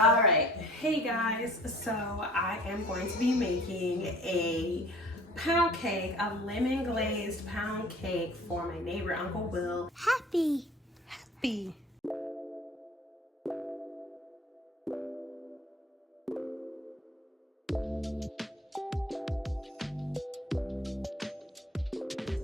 All right, hey guys, so I am going to be making a pound cake, a lemon glazed pound cake for my neighbor Uncle Will. Happy.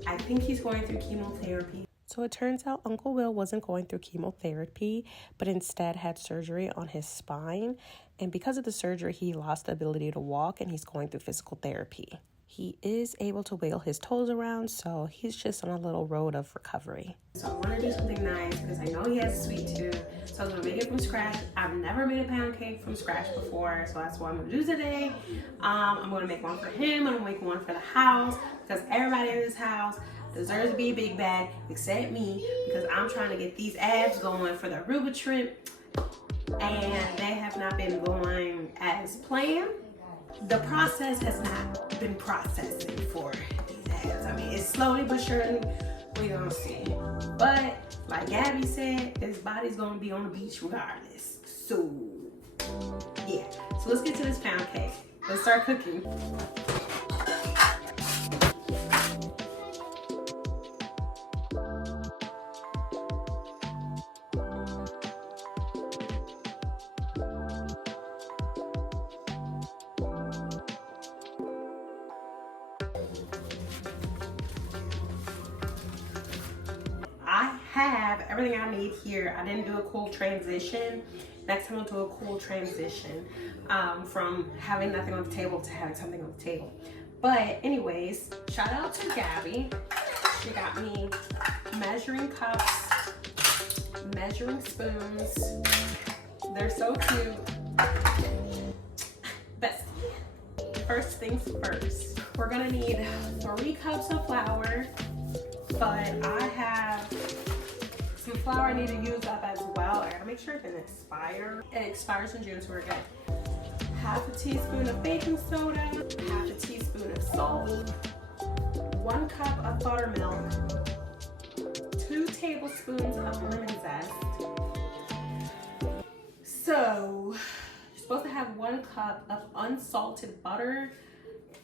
I think he's going through chemotherapy. So it turns out Uncle Will wasn't going through chemotherapy, but instead had surgery on his spine. And because of the surgery, he lost the ability to walk and he's going through physical therapy. He is able to wiggle his toes around, so he's just on a little road of recovery. So I want to do something nice because I know he has a sweet tooth. So I'm going to make it from scratch. I've never made a pound cake from scratch before, so that's what I'm going to do today. I'm going to make one for him. I'm going to make one for the house because everybody in this house deserves to be a big bag except me, because I'm trying to get these abs going for the Aruba trip and they have not been going as planned. The process has not been processing for these abs. I mean, it's slowly but surely, we're gonna see. But like Gabby said, his body's gonna be on the beach regardless. So yeah, so let's get to this pound cake. Let's start cooking. I have everything I need here. I didn't do a cool transition. Next time I'll do a cool transition from having nothing on the table to having something on the table. But anyways, shout out to Gabby. She got me measuring cups, measuring spoons. They're so cute. Bestie. First things first, we're gonna need 3 cups of flour. But I have some flour I need to use up as well. I gotta make sure it didn't expire. It expires in June, so we're good. Half a teaspoon of baking soda, half a teaspoon of salt, 1 cup of buttermilk, 2 tablespoons of lemon zest. So, you're supposed to have 1 cup of unsalted butter.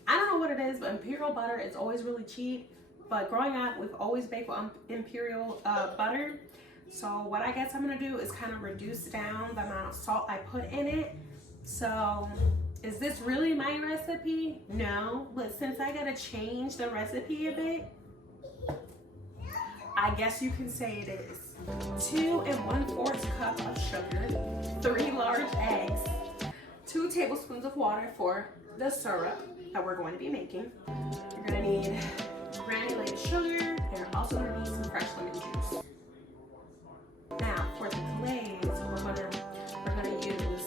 I don't know what it is, but imperial butter is always really cheap. But growing up, we've always baked with imperial butter. So what I guess I'm gonna do is kind of reduce down the amount of salt I put in it. So is this really my recipe? No, but since I gotta change the recipe a bit, I guess you can say it is. 2 1/4 cup of sugar, 3 large eggs, 2 tablespoons of water for the syrup that we're going to be making. You're gonna need granulated sugar, and you're also going to need some fresh lemon juice. Now for the glaze, we're gonna use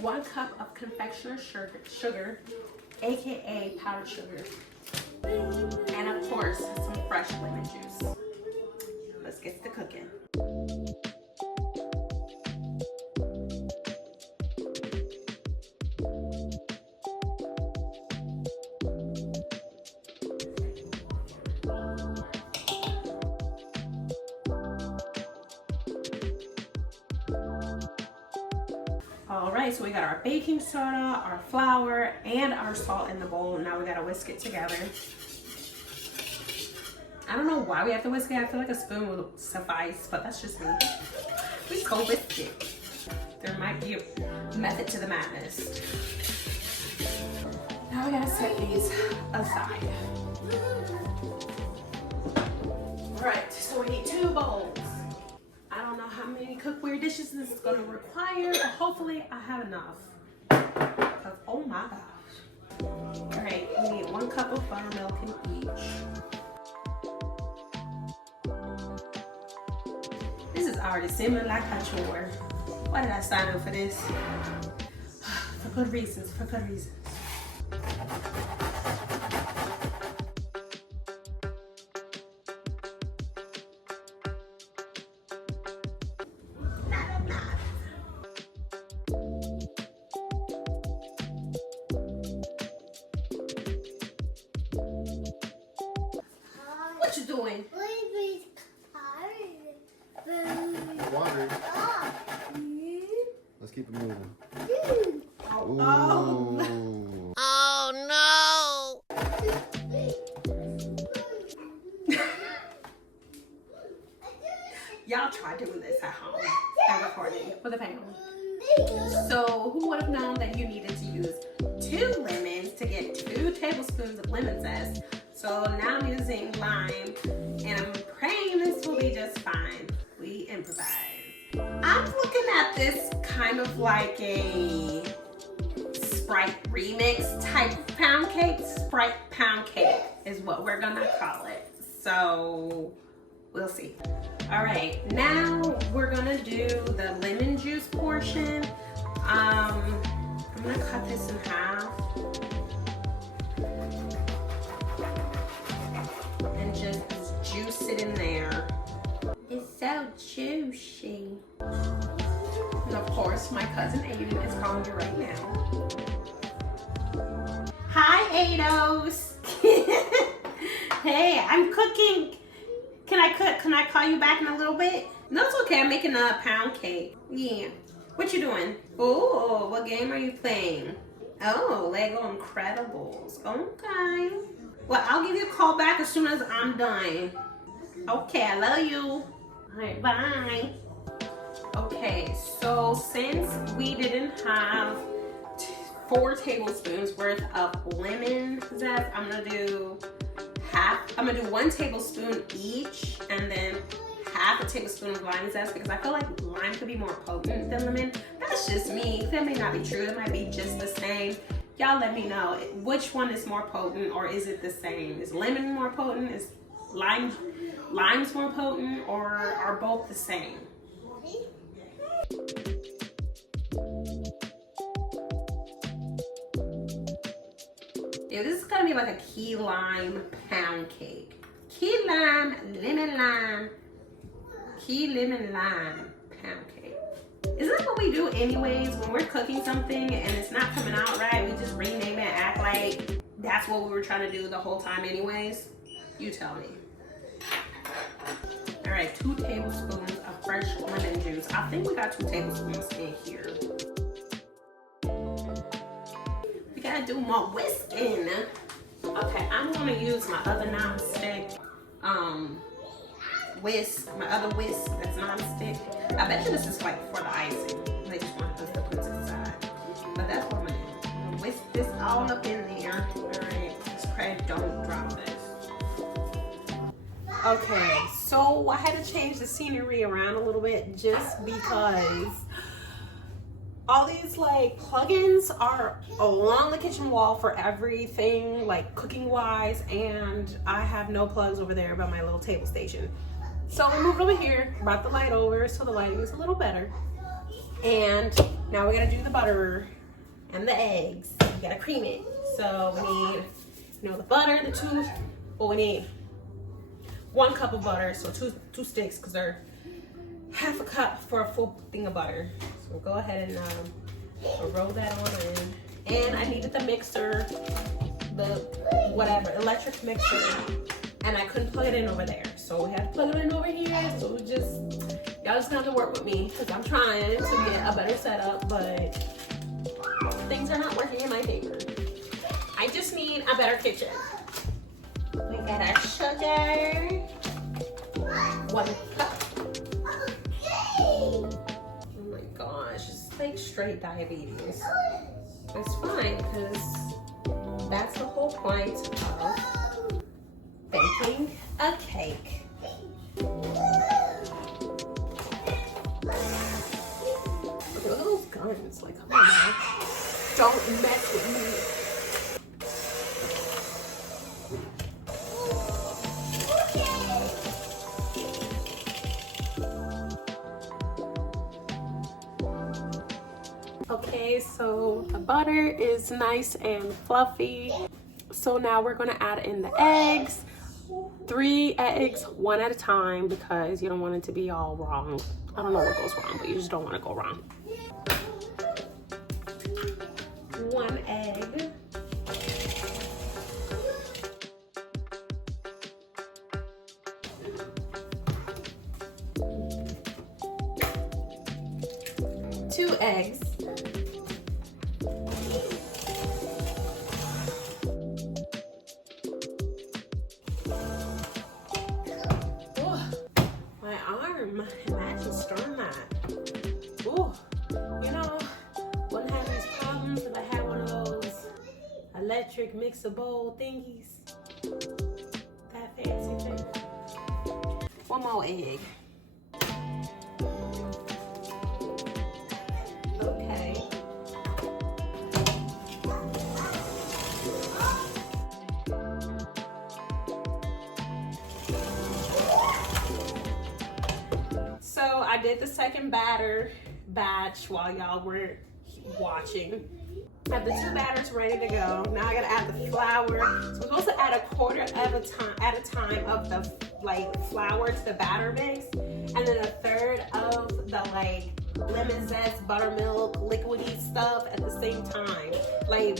1 cup of confectioner's sugar, aka powdered sugar, and of course some fresh lemon juice. Let's get to cooking. All right, so we got our baking soda, our flour, and our salt in the bowl. Now we gotta whisk it together. I don't know why we have to whisk it. I feel like a spoon will suffice, but that's just me. We just go whisk it. There might be a method to the madness. Now we gotta set these aside. All right, so we need 2 bowls. I don't know how many cookware dishes this is gonna require, but hopefully I have enough. Because, oh my gosh. All right, we need 1 cup of buttermilk in each. This is already seeming like a chore. Why did I sign up for this? For good reasons, for good reasons. What you doing? Water. Keep it moving. Oh, oh no! Y'all try doing this at home and recording with a family. So who would have known that you needed to use 2 lemons to get 2 tablespoons of lemon zest? So now I'm using lime, and I'm praying this will be just fine. We improvise. I'm looking at this kind of like a Sprite remix type pound cake. Sprite pound cake is what we're gonna call it. So we'll see. All right, now we're gonna do the lemon juice portion. I'm gonna cut this in half and just juice it in there. It's so juicy. And of course, my cousin Aiden is calling me right now. Hi, Ados. Hey, I'm cooking. Can I call you back in a little bit? No, it's okay. I'm making a pound cake. Yeah. What you doing? Oh, what game are you playing? Oh, Lego Incredibles. Okay. Well, I'll give you a call back as soon as I'm done. Okay, I love you. All right, bye. Okay, so since we didn't have 4 tablespoons worth of lemon zest, I'm gonna do 1 tablespoon each, and then half a tablespoon of lime zest, because I feel like lime could be more potent than lemon. That's just me. That may not be true. It might be just the same. Y'all let me know which one is more potent, or is it the same? Is lemon more potent? Is lime's more potent, or are both the same? Yeah, this is gonna be like a key lime pound cake. Key lime, lemon lime, key lemon lime pound cake. Isn't that what we do anyways when we're cooking something and it's not coming out right? We just rename it and act like that's what we were trying to do the whole time anyways? You tell me. All right, 2 tablespoons of fresh lemon juice. I think we got 2 tablespoons in here. We gotta do more whisking. Okay, I'm gonna use my other non-stick whisk, my other whisk that's non-stick. I bet you this is like for the icing. They just want us to put it to the side. But that's what I'm gonna do. I'm gonna whisk this all up in there. All right, just pray don't drop this. Okay, so I had to change the scenery around a little bit just because all these like plugins are along the kitchen wall for everything like cooking wise, and I have no plugs over there by my little table station. So we moved over here, brought the light over so the lighting is a little better. And now we're gonna do the butter and the eggs. We gotta cream it. So we need, the butter, we need 1 cup of butter, so two sticks, because they're half a cup for a full thing of butter. So we'll go ahead and roll that on in. And I needed the mixer, the electric mixer, and I couldn't plug it in over there. So we had to plug it in over here. So y'all just gonna have to work with me, because I'm trying to get a better setup, but things are not working in my favor. I just need a better kitchen. We got our sugar, 1 cup. Oh my gosh, it's like straight diabetes. It's fine, because that's the whole point of baking a cake. Look at those guns, like, come on now. Don't mess with me. Okay, so the butter is nice and fluffy. So now we're gonna add in the eggs. 3 eggs, 1 at a time, because you don't want it to be all wrong. I don't know what goes wrong, but you just don't want to go wrong. 1 egg. Two eggs. electric mixer bowl thingies. That fancy thing. One more egg. Okay. So I did the second batch while y'all were watching. I have the 2 batters ready to go. Now I gotta add the flour. So I'm supposed to add a quarter at a time of the flour to the batter mix, and then a third of the lemon zest, buttermilk, liquidy stuff at the same time,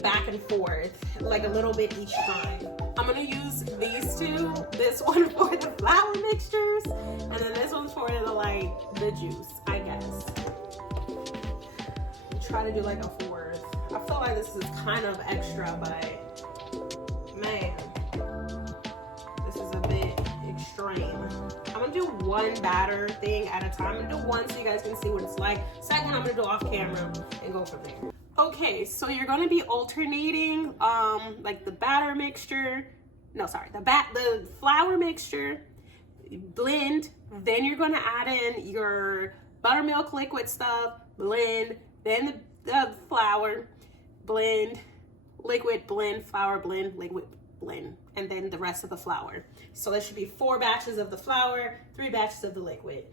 back and forth, a little bit each time. I'm gonna use these 2. This one for the flour mixtures, and then this one's for the juice, I guess. Try to do a 4th. I feel like this is kind of extra, but man, this is a bit extreme. I'm gonna do 1 batter thing at a time. I'm gonna do 1 so you guys can see what it's like. Second one I'm gonna do off camera and go from there. Okay, so you're gonna be alternating the batter mixture. No, sorry, the flour mixture, blend. Then you're gonna add in your buttermilk liquid stuff, blend. Then the flour, blend, liquid, blend, flour, blend, liquid, blend, and then the rest of the flour. So there should be 4 batches of the flour, 3 batches of the liquid.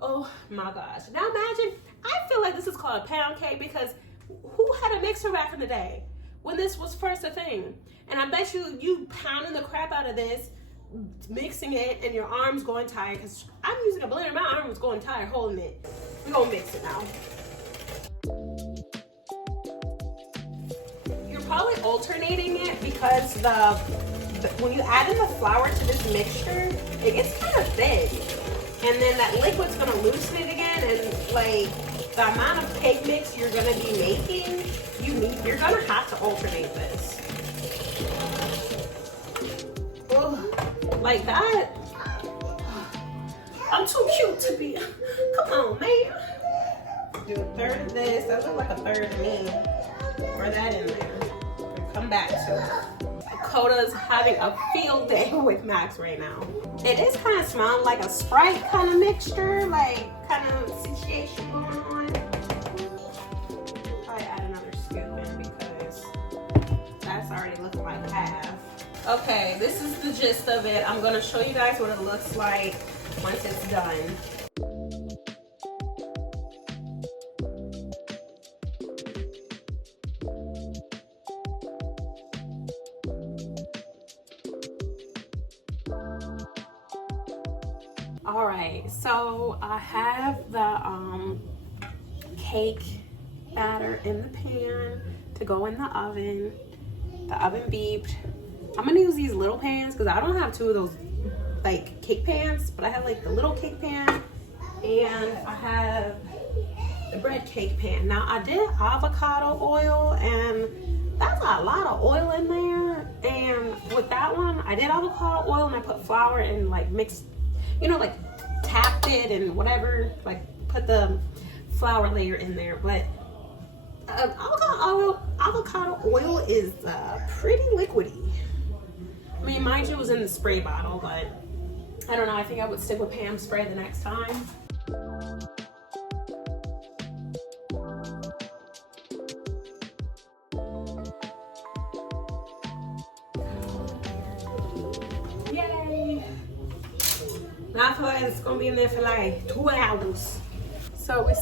Oh my gosh. Now imagine, I feel like this is called a pound cake because who had a mixer back in the day when this was first a thing? And I bet you pounding the crap out of this, mixing it, and your arms going tired, because I'm using a blender, my arm was going tired holding it. We're gonna mix it now. You're probably alternating it because when you add in the flour to this mixture, it gets kind of thin, and then that liquid's gonna loosen it again, and the amount of cake mix you're gonna be making, you're gonna have to alternate this. Like that. I'm too cute to be. Come on, man. Do a third of this. That looks like a third of me. Pour that in there. And come back to it. Dakota's having a field day with Max right now. It is kind of smelling like a Sprite kind of mixture, kind of situation going on. Probably add another scoop in because that's already looking like half. Okay, this is the gist of it. I'm gonna show you guys what it looks like once it's done. All right, so I have the cake batter in the pan to go in the oven. The oven beeped. I'm gonna use these little pans because I don't have 2 of those cake pans, but I have the little cake pan, and I have the bread cake pan. Now I did avocado oil, and that's a lot of oil in there. And with that one, I did avocado oil and I put flour and mixed, tapped it and whatever, put the flour layer in there. But avocado oil is pretty liquidy. I mean, mind you, it was in the spray bottle, but I don't know. I think I would stick with Pam spray the next time. Yay! Now I feel like it's gonna be in there for 2 hours. So I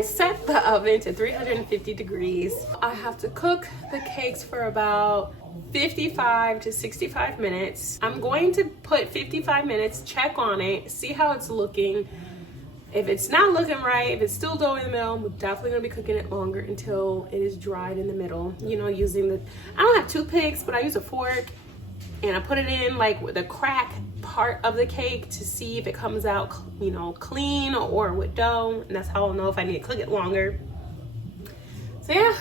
set the oven to 350 degrees. I have to cook the cakes for about 55 to 65 minutes. I'm going to put 55 minutes, check on it, see how it's looking. If it's not looking right, if it's still dough in the middle, I'm definitely gonna be cooking it longer until it is dried in the middle. Using I don't have toothpicks, but I use a fork, and I put it in with the crack part of the cake to see if it comes out, clean or with dough, and that's how I'll know if I need to cook it longer. So yeah,